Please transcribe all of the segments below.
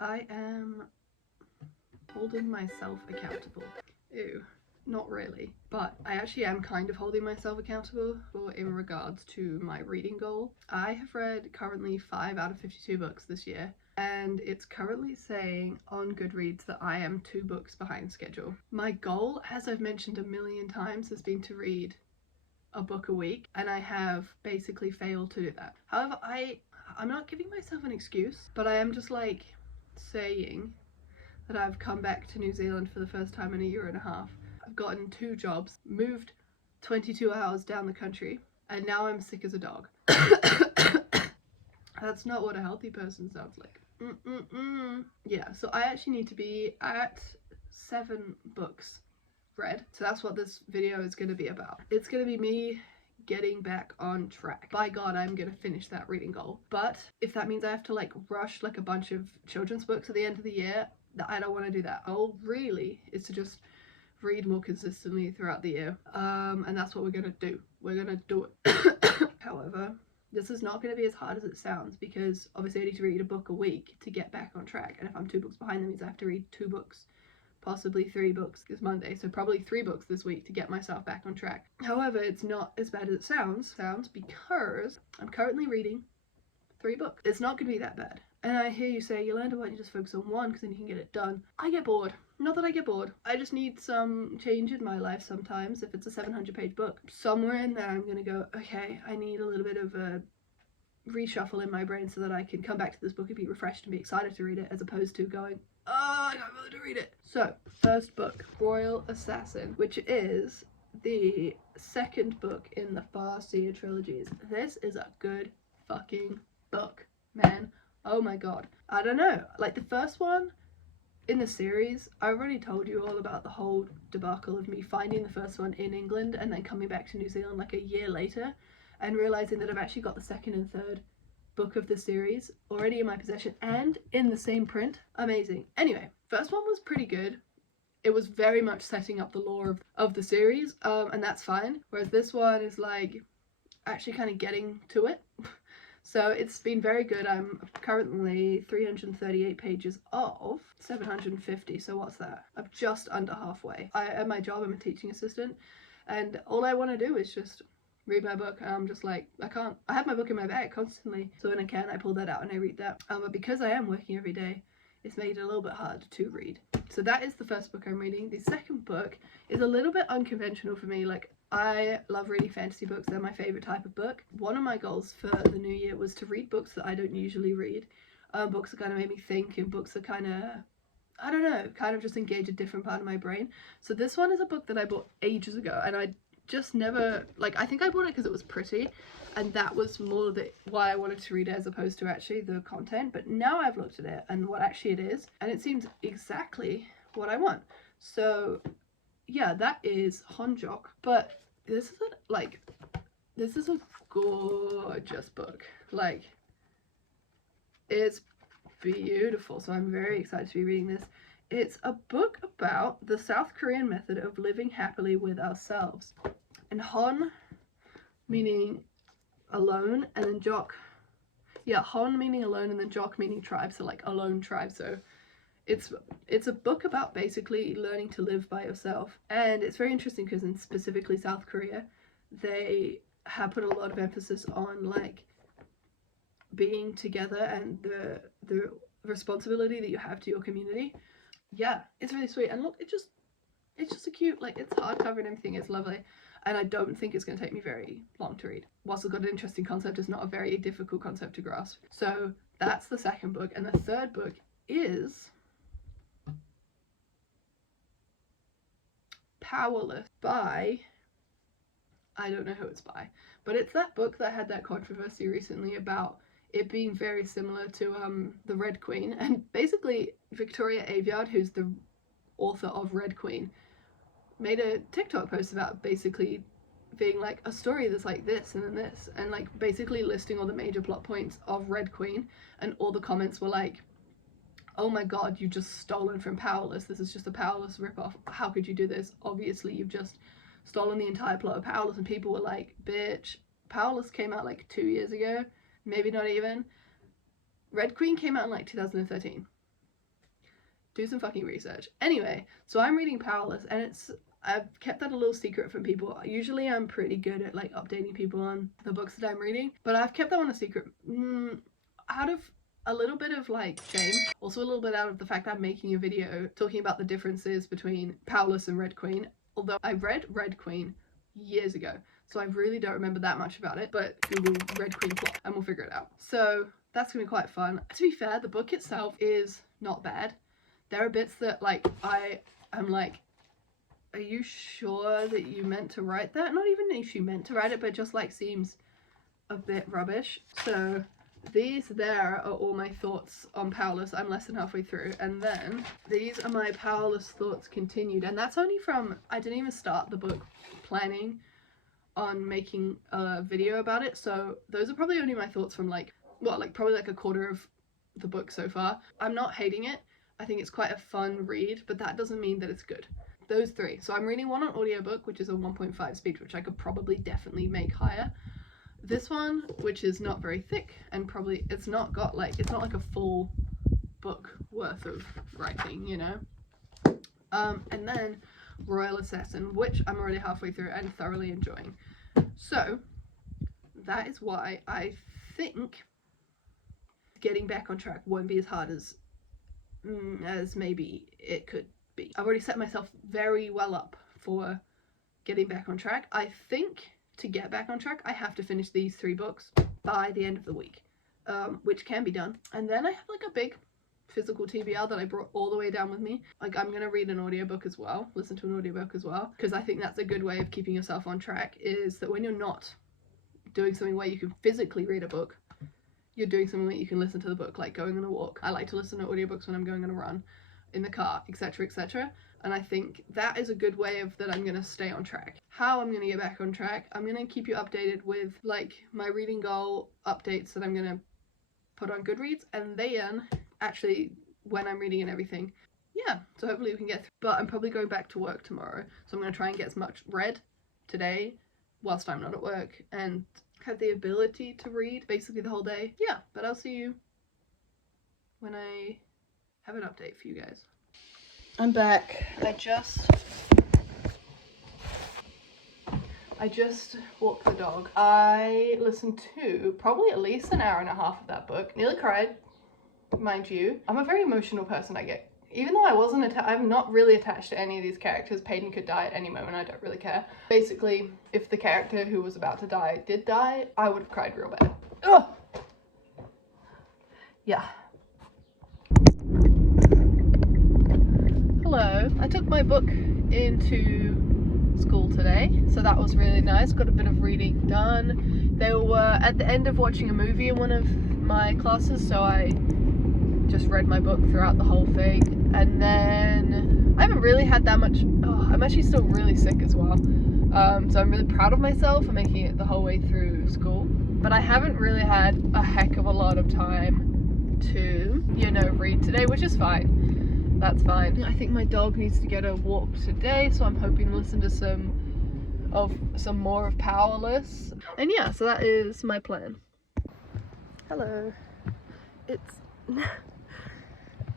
I am holding myself accountable. Ew, not really. But I actually am kind of holding myself accountable in regards to my reading goal. I have read currently 5 out of 52 books this year, and it's currently saying on Goodreads that I am 2 books behind schedule. My goal, as I've mentioned a million times, has been to read a book a week, and I have basically failed to do that. However, I'm not giving myself an excuse, but I am just like saying that I've come back to New Zealand for the first time in a year and a half. I've gotten 2 jobs, moved 22 hours down the country, and now I'm sick as a dog. That's not what a healthy person sounds like. Yeah, so I actually need to be at 7 books read. So that's what this video is going to be about. It's going to be me getting back on track. By God, I'm going to finish that reading goal. But if that means I have to like rush like a bunch of children's books at the end of the year, I don't want to do that. All really is to just read more consistently throughout the year. And that's what we're going to do. We're going to do it. However, this is not going to be as hard as it sounds, because obviously I need to read a book a week to get back on track. And if I'm 2 books behind, that means I have to read 2 books, possibly 3 books this Monday, so probably 3 books this week to get myself back on track. However, it's not as bad as it sounds because I'm currently reading 3 books. It's not going to be that bad. And I hear you say, Yolanda, why don't you just focus on one, because then you can get it done. I get bored. Not that I get bored. I just need some change in my life sometimes. If it's a 700-page book, somewhere in there I'm going to go, okay, I need a little bit of a reshuffle in my brain so that I can come back to this book and be refreshed and be excited to read it, as opposed to going, oh, I can't bother to read it. So, first book, Royal Assassin, which is the 2nd book in the Farseer trilogies. This is a good fucking book, man. Oh my God. I don't know. Like, the first one in the series, I already told you all about the whole debacle of me finding the first one in England and then coming back to New Zealand like a year later and realizing that I've actually got the 2nd and 3rd book of the series already in my possession and in the same print. Amazing. Anyway, first one was pretty good. It was very much setting up the lore of the series, and that's fine. Whereas this one is like actually kind of getting to it. So it's been very good. I'm currently 338 pages of 750. So what's that? I'm just under halfway. At my job, I'm a teaching assistant, and all I want to do is just read my book. And I'm just like, I have my book in my bag constantly, so when I can, I pull that out and I read that. But because I am working every day, it's made it a little bit hard to read. So that is the first book I'm reading. The second book is a little bit unconventional for me. Like, I love reading fantasy books. They're my favorite type of book. One of my goals for the new year was to read books that I don't usually read. Books that kind of made me think, and books that kind of, I don't know, kind of just engage a different part of my brain. So this one is a book that I bought ages ago, and I just never, like, I think I bought it because it was pretty, and that was more why I wanted to read it as opposed to actually the content. But now I've looked at it and what actually it is, and it seems exactly what I want. So yeah, that is Honjok. But this is a gorgeous book. Like, it's beautiful. So I'm very excited to be reading this. It's a book about the South Korean method of living happily with ourselves. And Hon meaning alone, and then Jok. Yeah, Hon meaning alone, and then Jok meaning tribe. So like alone tribe. So it's a book about basically learning to live by yourself. And it's very interesting because in specifically South Korea, they have put a lot of emphasis on like being together and the responsibility that you have to your community. Yeah, it's really sweet. And look, it's just a cute, like, it's hardcover and everything. It's lovely. And I don't think it's going to take me very long to read. Whilst it's got an interesting concept, it's not a very difficult concept to grasp. So that's the second book. And the third book is Powerless by, I don't know who it's by, but it's that book that had that controversy recently about it being very similar to The Red Queen. And basically Victoria Aveyard, who's the author of Red Queen, made a TikTok post about basically being like a story that's like this and then this, and like basically listing all the major plot points of Red Queen, and all the comments were like, oh my God, you just stolen from Powerless. This is just a Powerless ripoff. How could you do this? Obviously you've just stolen the entire plot of Powerless. And people were like, bitch, Powerless came out like 2 years ago, maybe not even. Red Queen came out in like 2013. Do some fucking research. Anyway, so I'm reading Powerless, and I've kept that a little secret from people. Usually I'm pretty good at like updating people on the books that I'm reading, but I've kept that one a secret out of a little bit of like shame, also a little bit out of the fact I'm making a video talking about the differences between Powerless and Red Queen, although I read Red Queen years ago, so I really don't remember that much about it, but Google Red Queen plot and we'll figure it out. So that's gonna be quite fun. To be fair, the book itself is not bad. There are bits that like I'm like, are you sure that you meant to write that? Not even if you meant to write it, but just like seems a bit rubbish. So these there are all my thoughts on Powerless. I'm less than halfway through, and then these are my Powerless thoughts continued, and that's only from, I didn't even start the book planning on making a video about it, so those are probably only my thoughts from like, well, like probably like a quarter of the book so far. I'm not hating it. I think it's quite a fun read, but that doesn't mean that it's good. Those three. So I'm reading one on audiobook, which is a 1.5 speed, which I could probably definitely make higher. This one, which is not very thick, and probably it's not like a full book worth of writing, you know. And then Royal Assassin, which I'm already halfway through and thoroughly enjoying. So that is why I think getting back on track won't be as hard as maybe it could be. I've already set myself very well up for getting back on track. I think to get back on track, I have to finish these 3 books by the end of the week, which can be done. And then I have like a big physical TBR that I brought all the way down with me. Like I'm gonna read an audiobook as well, listen to an audiobook as well, because I think that's a good way of keeping yourself on track, is that when you're not doing something where you can physically read a book, you're doing something that you can listen to the book, like going on a walk. I like to listen to audiobooks when I'm going on a run, in the car, etc, etc, and I think that is a good way of that I'm gonna stay on track. How I'm gonna get back on track, I'm gonna keep you updated with like my reading goal updates that I'm gonna put on Goodreads, and then actually when I'm reading and everything, yeah, so hopefully we can get through. But I'm probably going back to work tomorrow, so I'm gonna try and get as much read today whilst I'm not at work, and have the ability to read basically the whole day. Yeah, but I'll see you when I have an update for you guys. I'm back. I just walked the dog. I listened to probably at least an hour and a half of that book. Nearly cried, mind you. I'm a very emotional person. Even though I'm not really attached to any of these characters. Peyton could die at any moment, I don't really care. Basically, if the character who was about to die did die, I would have cried real bad. Ugh! Yeah. Hello. I took my book into school today, so that was really nice. Got a bit of reading done. They were at the end of watching a movie in one of my classes, so I just read my book throughout the whole thing. And then I haven't really had that much. I'm actually still really sick as well, so I'm really proud of myself for making it the whole way through school, but I haven't really had a heck of a lot of time to, you know, read today, which is fine. That's fine. I think my dog needs to get a walk today, so I'm hoping to listen to some more of Powerless. And yeah, so that is my plan. Hello.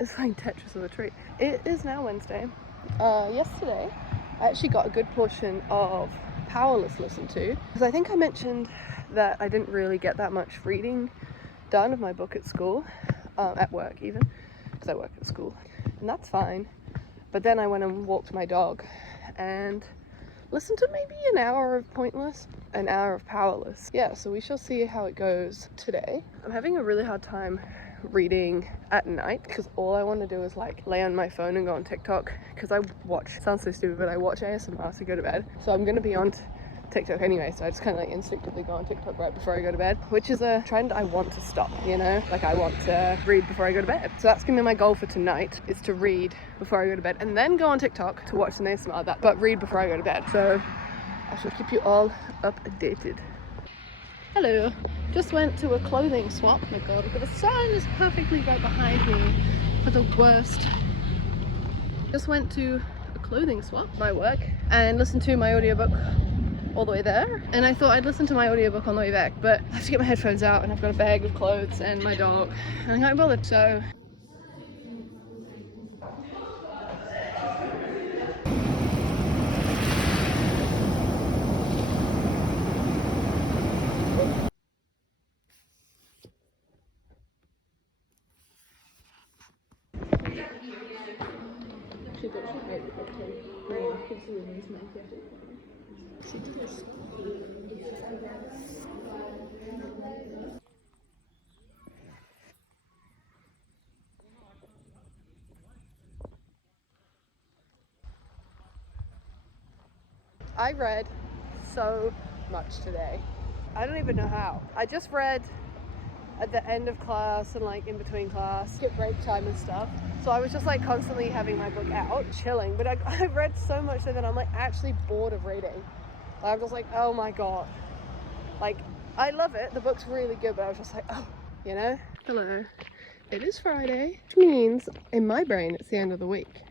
It's like Tetris with a tree. It is now Wednesday. Yesterday, I actually got a good portion of Powerless listened to, because I think I mentioned that I didn't really get that much reading done of my book at school, at work even, because I work at school, and that's fine. But then I went and walked my dog and listened to maybe an hour of Pointless, an hour of Powerless. Yeah, so we shall see how it goes today. I'm having a really hard time reading at night, because all I want to do is like lay on my phone and go on TikTok, because I watch, sounds so stupid, but I watch ASMR to go to bed, so I'm gonna be on TikTok anyway, so I just kind of like instinctively go on TikTok right before I go to bed, which is a trend I want to stop, you know, like I want to read before I go to bed. So that's gonna be my goal for tonight, is to read before I go to bed, and then go on TikTok to watch an ASMR, but read before I go to bed. So I shall keep you all updated. Hello, just went to a clothing swap. Oh my god, but the sun is perfectly right behind me for the worst. Just went to a clothing swap, my work, and listened to my audiobook all the way there. And I thought I'd listen to my audiobook on the way back, but I have to get my headphones out, and I've got a bag of clothes and my dog, and I can't bother. So She's actually made the book too. Yeah, considering these make it. She does. I read so much today. I don't even know how. I just read at the end of class and like in between class, skip break time and stuff. So I was just like constantly having my book out, chilling. But I read so much that I'm like actually bored of reading. I'm just like, oh my god. Like, I love it. The book's really good, but I was just like, oh, you know? Hello. It is Friday, which means in my brain it's the end of the week.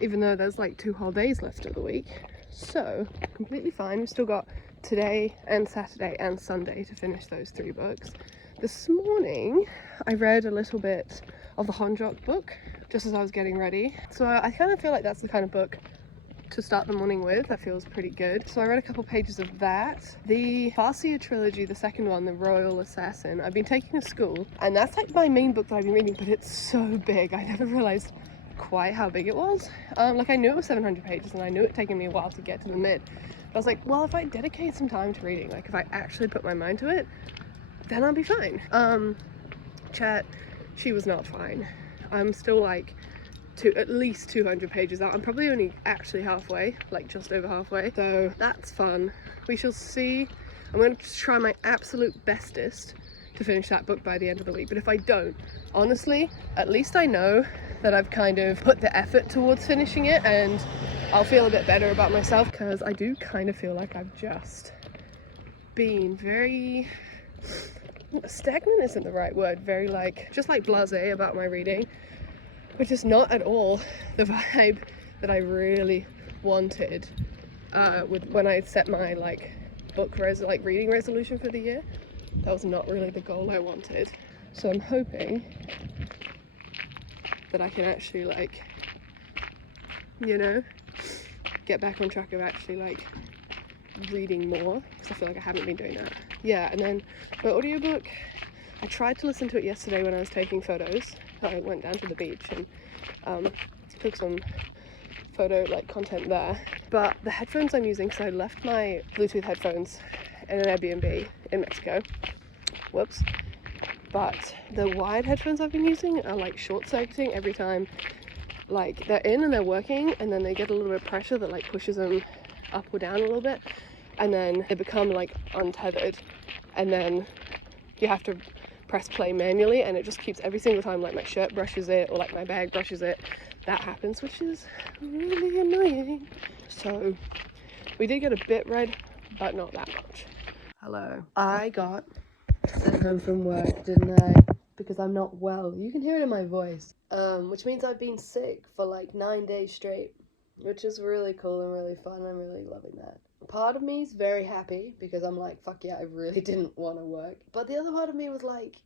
Even though there's like 2 whole days left of the week. So, completely fine. We've still got today and Saturday and Sunday to finish those 3 books. This morning, I read a little bit of the Honjok book, just as I was getting ready. So I kind of feel like that's the kind of book to start the morning with. That feels pretty good. So I read a couple pages of that. The Farseer trilogy, the second one, The Royal Assassin, I've been taking to school, and that's like my main book that I've been reading, but it's so big. I never realized quite how big it was. Like I knew it was 700 pages and I knew it taken me a while to get to the mid. But I was like, well, if I dedicate some time to reading, like if I actually put my mind to it, then I'll be fine. Chat, she was not fine. I'm still like at least 200 pages out. I'm probably only actually halfway, like just over halfway. So that's fun. We shall see. I'm going to try my absolute bestest to finish that book by the end of the week. But if I don't, honestly, at least I know that I've kind of put the effort towards finishing it, and I'll feel a bit better about myself, because I do kind of feel like I've just been very stagnant isn't the right word, very like just like blasé about my reading, which is not at all the vibe that I really wanted when I set my like reading resolution for the year. That was not really the goal I wanted. So I'm hoping that I can actually like, you know, get back on track of actually like reading more, because I feel like I haven't been doing that. Yeah, and then my audiobook, I tried to listen to it yesterday when I was taking photos. I went down to the beach and took some photo like content there. But the headphones I'm using, because I left my Bluetooth headphones in an Airbnb in Mexico. Whoops. But the wired headphones I've been using are like short-circuiting every time. Like they're in and they're working, and then they get a little bit of pressure that like pushes them up or down a little bit, and then they become like untethered, and then you have to press play manually, and it just keeps every single time like my shirt brushes it or like my bag brushes it, that happens, which is really annoying. So we did get a bit red, but not that much. Hello. I got sent home from work, didn't I? Because I'm not well. You can hear it in my voice. Which means I've been sick for like 9 days straight, which is really cool and really fun. I'm really loving that. Part of me is very happy because I'm like, fuck yeah, I really didn't want to work. But the other part of me was like,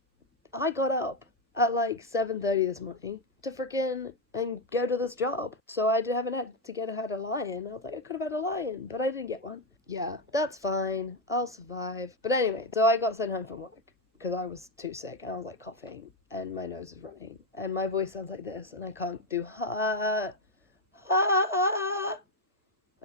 I got up at like 7:30 this morning to freaking and go to this job. So I haven't had a lion. I was like, I could have had a lion, but I didn't get one. Yeah, that's fine. I'll survive. But anyway, so I got sent home from work because I was too sick and I was like coughing and my nose is running and my voice sounds like this and I can't do ha.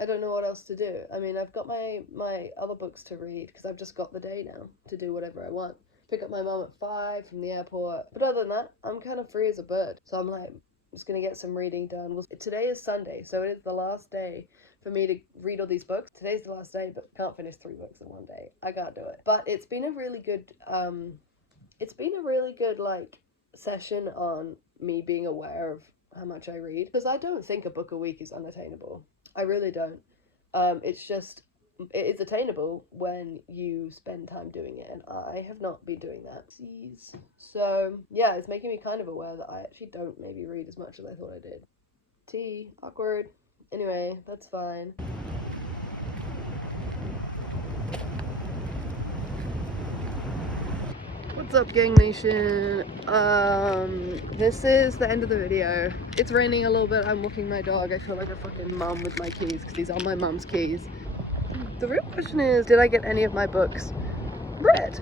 I don't know what else to do. I mean, I've got my other books to read because I've just got the day now to do whatever I want. Pick up my mum at 5 from the airport. But other than that, I'm kind of free as a bird. So I'm like, I'm just going to get some reading done. Well, today is Sunday, so it is the last day for me to read all these books. Today's the last day, but can't finish 3 books in one day. I can't do it. But it's been a really good, like, session on me being aware of how much I read. Because I don't think a book a week is unattainable. I really don't. It is attainable when you spend time doing it, and I have not been doing that. So, yeah, it's making me kind of aware that I actually don't maybe read as much as I thought I did. Awkward. Anyway, that's fine. What's up, Gang Nation? This is the end of the video. It's raining a little bit. I'm walking my dog. I feel like a fucking mum with my keys because these are my mum's keys. The real question is, did I get any of my books read?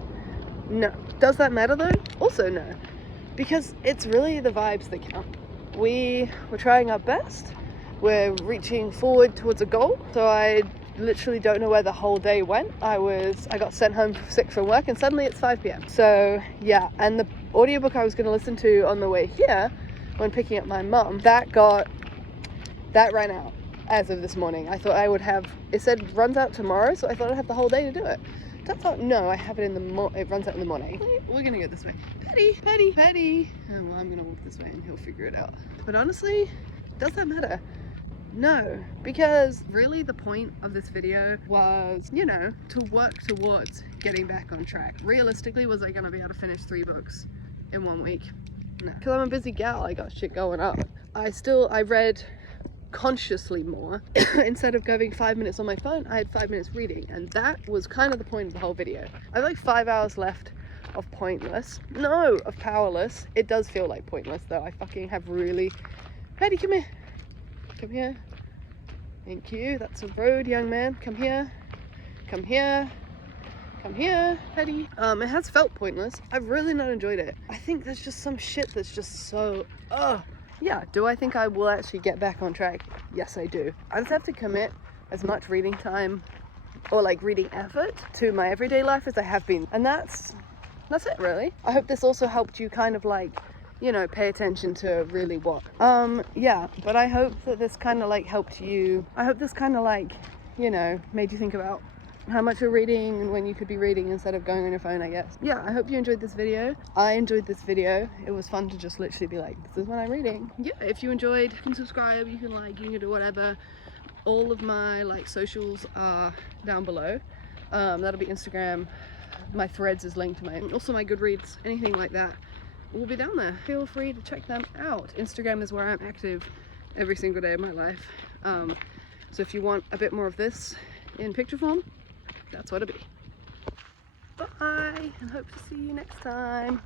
No. Does that matter though? Also no. Because it's really the vibes that count. We were trying our best. we're reaching forward towards a goal. So I literally don't know where the whole day went. I got sent home sick from work and suddenly it's 5 p.m. So yeah, and the audiobook I was going to listen to on the way here when picking up my mum, that ran out as of this morning. I thought I would have, it said runs out tomorrow, so I thought I'd have the whole day to do it. Turns out, no, I have it it runs out in the morning. We're gonna go this way. Petty. Oh, well, I'm gonna walk this way and he'll figure it out. But honestly, does that matter? No, because really the point of this video was, you know, to work towards getting back on track. Realistically, was I gonna be able to finish 3 books in 1 week? No, because I'm a busy gal, I got shit going up. I read consciously more. Instead of going 5 minutes on my phone, I had 5 minutes reading, and that was kind of the point of the whole video. I have like 5 hours left of pointless. No, of powerless. It does feel like pointless though. I fucking have really... Petty, come here. Come here. Thank you. That's a road, young man. Come here. Come here. Come here, Petty. It has felt pointless. I've really not enjoyed it. I think there's just some shit that's just so... Yeah, do I think I will actually get back on track? Yes, I do. I just have to commit as much reading time or like reading effort to my everyday life as I have been. And that's it really. I hope this also helped you kind of like, you know, pay attention to really what. Yeah, but I hope that this kind of like helped you. I hope this kind of like, you know, made you think about how much you're reading and when you could be reading instead of going on your phone, I guess. Yeah, I hope you enjoyed this video. I enjoyed this video. It was fun to just literally be like, this is when I'm reading. Yeah, if you enjoyed, you can subscribe, you can like, you can do whatever. All of my like socials are down below. That'll be Instagram. My Threads is linked to also my Goodreads, anything like that will be down there. Feel free to check them out. Instagram is where I'm active every single day of my life. So if you want a bit more of this in picture form, that's what it'll be. Bye, and hope to see you next time.